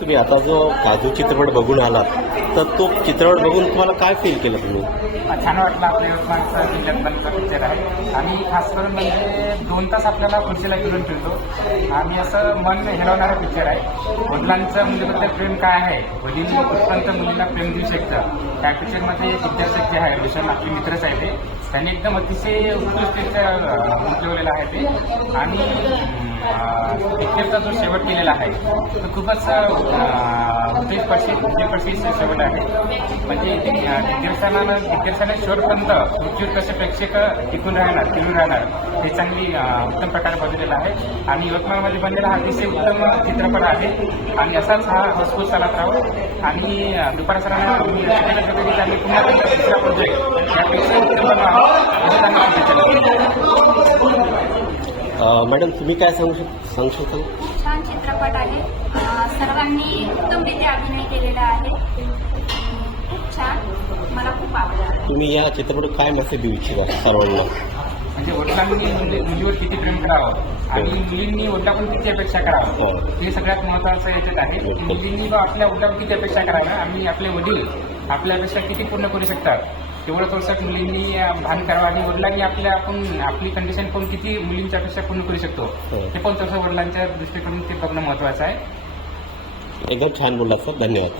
तुम्ही आता जो काजू चित्रपट बघून आलात तर तो चित्रपट बघून तुम्हाला काय फील केलं तुम्ही? छान वाटलं. आपल्या यवतमाळचा जिल्ह्यातला पिक्चर आहे. आम्ही खास करून म्हणजे 2 तास आपल्याला खुर्चीला फिरून फिरतो. आम्ही असं मन हेलवणारा पिक्चर आहे. वडिलांचं मुलीबद्दल प्रेम काय आहे, वडील कुठपर्यंत मुलीला प्रेम देऊ शकतं. त्या पिक्चरमध्ये दिग्दर्शक जे आहे विशाल आपले मित्रच आहे ते, त्यांनी एकदम अतिशय उत्कृष्टरित्या उमटवलेला आहे ते. आणि पिक्चरचा जो शेवट केलेला आहे तो खूपच हृदयस्पर्शी शेवट आहे. म्हणजे दिग्दर्शनाने शेवटपर्यंत पृथ्वीवर कसे प्रेक्षक टिकून राहणार, फिरून राहणार हे चांगली उत्तम प्रकारे बनवलेला आहे. आणि यवतमाळमध्ये बनलेला हा अतिशय उत्तम चित्रपट आहे. आणि असाच हा मजकूर चालत राहू. आणि दुपार सरांना आम्ही पुन्हा दुसरा प्रोजेक्ट यापेक्षा उत्तम बनावा असं त्यांना शुभेच्छा. मॅडम तुम्ही काय सांगू शकाल? छान चित्रपट आहे. सर्वांनी उत्तमरित्या अभिनय केलेला आहे. खूप छान, मला खूप आवडला. तुम्ही या चित्रपटात काय मेसेज देऊ इच्छिता सर्वांना? म्हणजे वडिलांनी मुलीवर किती प्रेम करावं आणि मुलींनी वडिलांकडून किती अपेक्षा करावं हे सगळ्यात महत्त्वाचं याच्यात आहे. मुलींनी आपल्या वडिलांवर किती अपेक्षा कराव्या आणि आपले वडील आपल्या अपेक्षा किती पूर्ण करू शकतात तेवढं थोडंसं मुलींनी भान करावं. आणि वडिलांनी आपली कंडिशन पण किती मुलींच्या अपेक्षा पूर्ण करू शकतो ते पण तसं वडिलांच्या दृष्टीकडून ते बघणं महत्त्वाचं आहे. एकदम छान बोलला सर, धन्यवाद.